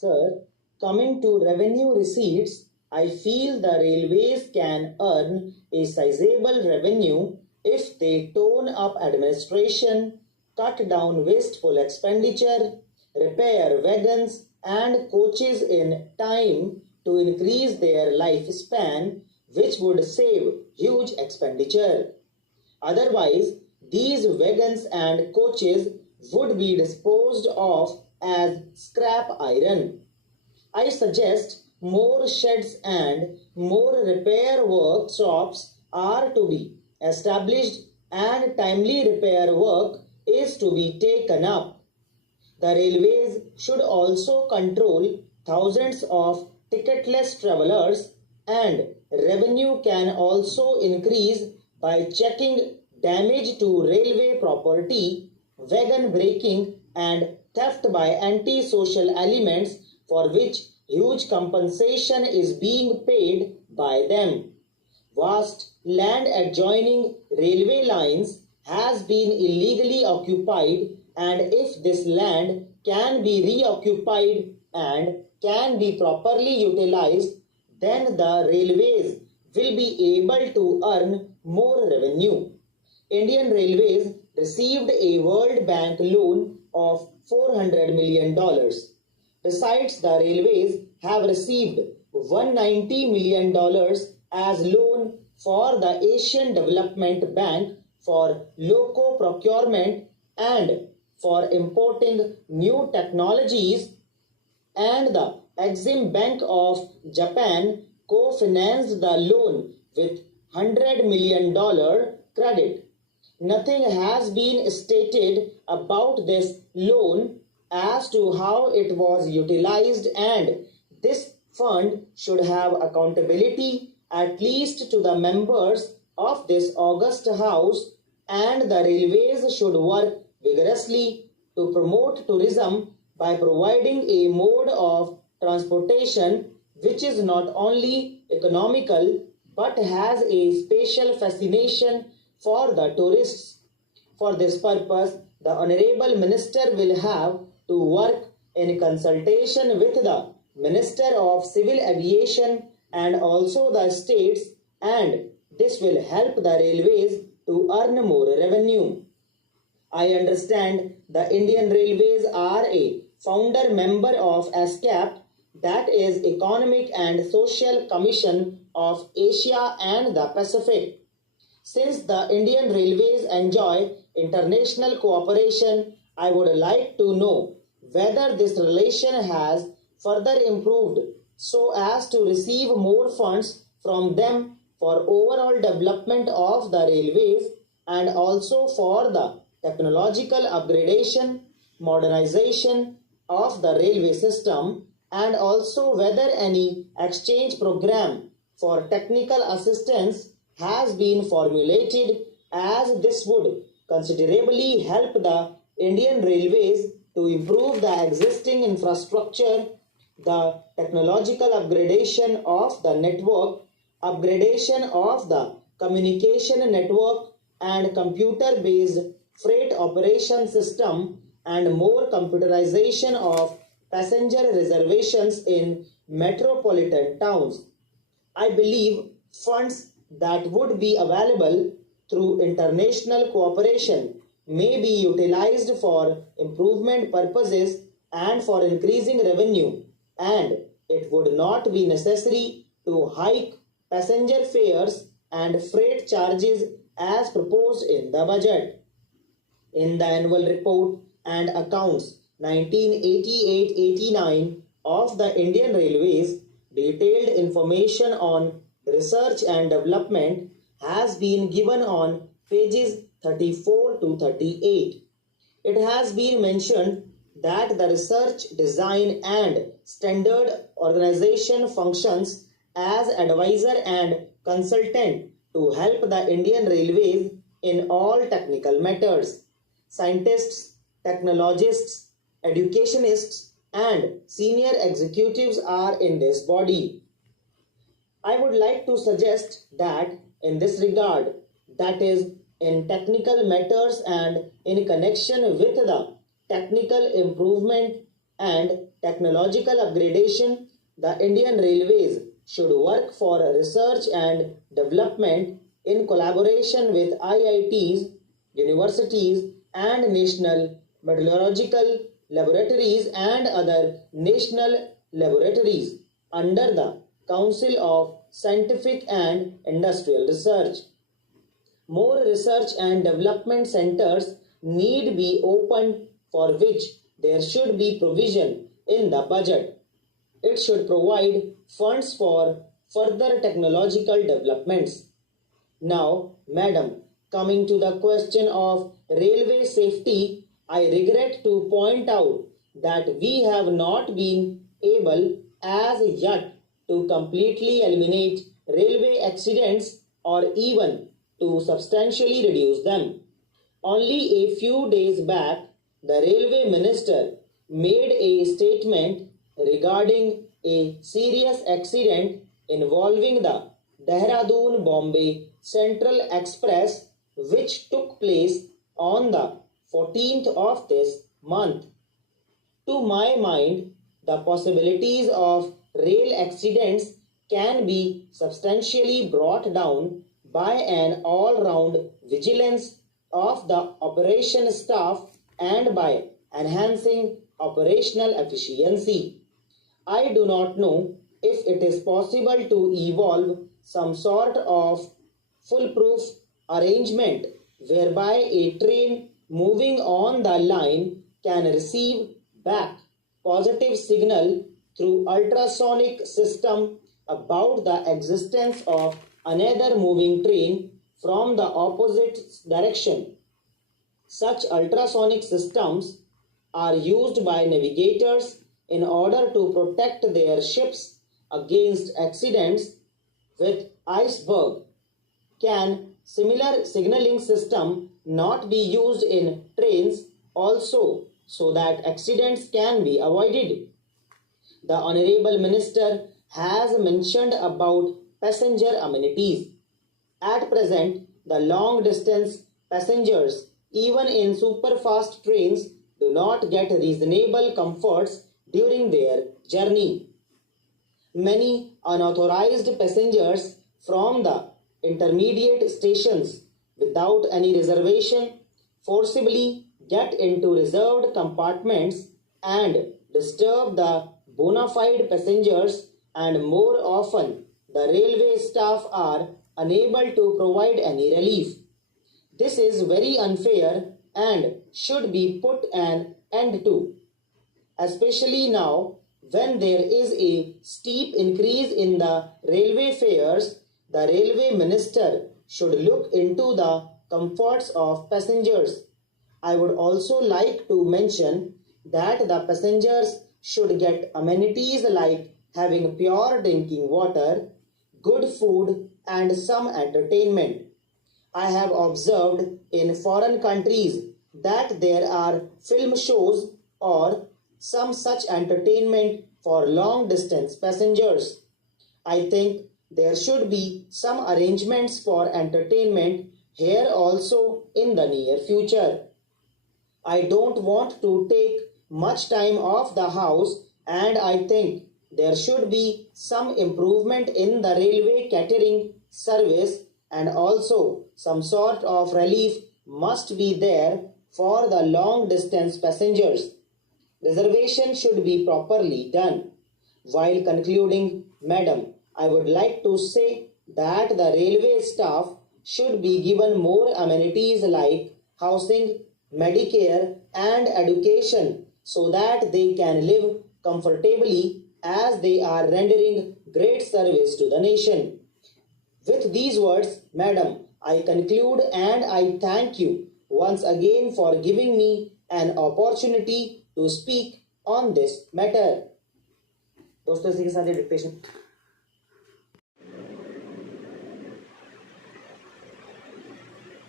Sir, coming to revenue receipts, I feel the railways can earn a sizable revenue if they tone up administration, cut down wasteful expenditure, repair wagons and coaches in time to increase their lifespan, which would save huge expenditure. Otherwise, these wagons and coaches would be disposed of as scrap iron. I suggest more sheds and more repair workshops are to be established and timely repair work is to be taken up. The railways should also control thousands of ticketless travelers, and revenue can also increase by checking damage to railway property, wagon breaking, and theft by anti-social elements for which huge compensation is being paid by them. Vast land adjoining railway lines has been illegally occupied, and if this land can be reoccupied and can be properly utilized, then the railways will be able to earn more revenue. Indian Railways received a World Bank loan of $400 million. Besides, the railways have received $190 million as loan for the Asian Development Bank for loco procurement and for importing new technologies, and the Exim Bank of Japan co-financed the loan with $100 million credit. Nothing has been stated about this loan as to how it was utilized, and this fund should have accountability at least to the members of this august house, and the railways should work vigorously to promote tourism by providing a mode of transportation which is not only economical but has a special fascination for the tourists. For this purpose, the Honorable Minister will have to work in consultation with the Minister of Civil Aviation and also the states, and this will help the railways to earn more revenue. I understand the Indian Railways are a founder member of ESCAP, that is Economic and Social Commission of Asia and the Pacific. Since the Indian Railways enjoy international cooperation, I would like to know whether this relation has further improved so as to receive more funds from them for overall development of the railways and also for the technological upgradation, modernization of the railway system, and also whether any exchange program for technical assistance has been formulated, as this would considerably help the Indian Railways to improve the existing infrastructure, the technological upgradation of the network, upgradation of the communication network and computer-based freight operation system, and more computerization of passenger reservations in metropolitan towns. I believe funds that would be available through international cooperation may be utilized for improvement purposes and for increasing revenue, and it would not be necessary to hike passenger fares and freight charges as proposed in the budget. In the annual report and accounts 1988-89 of the Indian Railways, detailed information on research and development has been given on pages 34 to 38. It has been mentioned that the research, design and standard organization functions as advisor and consultant to help the Indian Railways in all technical matters. Scientists, technologists, educationists and senior executives are in this body. I would like to suggest that in this regard, that is, in technical matters and in connection with the technical improvement and technological upgradation, the Indian Railways should work for research and development in collaboration with IITs, universities, and national meteorological laboratories and other national laboratories under the Council of Scientific and Industrial Research. More research and development centers need be opened, for which there should be provision in the budget. It should provide funds for further technological developments. Now, madam, coming to the question of railway safety, I regret to point out that we have not been able as yet to completely eliminate railway accidents or even to substantially reduce them. Only a few days back, the railway minister made a statement regarding a serious accident involving the Dehradun Bombay Central Express, which took place on the 14th of this month. To my mind, the possibilities of rail accidents can be substantially brought down by an all-round vigilance of the operation staff and by enhancing operational efficiency. I do not know if it is possible to evolve some sort of foolproof arrangement whereby a train moving on the line can receive back positive signal through ultrasonic system about the existence of another moving train from the opposite direction. Such ultrasonic systems are used by navigators in order to protect their ships against accidents with iceberg. Can similar signaling system not be used in trains also so that accidents can be avoided? The Honorable Minister has mentioned about passenger amenities. At present, the long distance passengers, even in superfast trains, do not get reasonable comforts during their journey. Many unauthorized passengers from the intermediate stations without any reservation forcibly get into reserved compartments and disturb the bona fide passengers, and more often the railway staff are unable to provide any relief. This is very unfair and should be put an end to, especially now when there is a steep increase in the railway fares. The railway minister should look into the comforts of passengers. I would also like to mention that the passengers should get amenities like having pure drinking water, good food, and some entertainment. I have observed in foreign countries that there are film shows or some such entertainment for long distance passengers. I think there should be some arrangements for entertainment here also in the near future. I don't want to take much time off the house, and I think there should be some improvement in the railway catering service, and also some sort of relief must be there for the long distance passengers. Reservation should be properly done. While concluding, madam, I would like to say that the railway staff should be given more amenities like housing, Medicare, and education so that they can live comfortably as they are rendering great service to the nation. With these words, madam, I conclude and I thank you once again for giving me an opportunity to speak on this matter. दोस्तों इसी के साथ ये dictation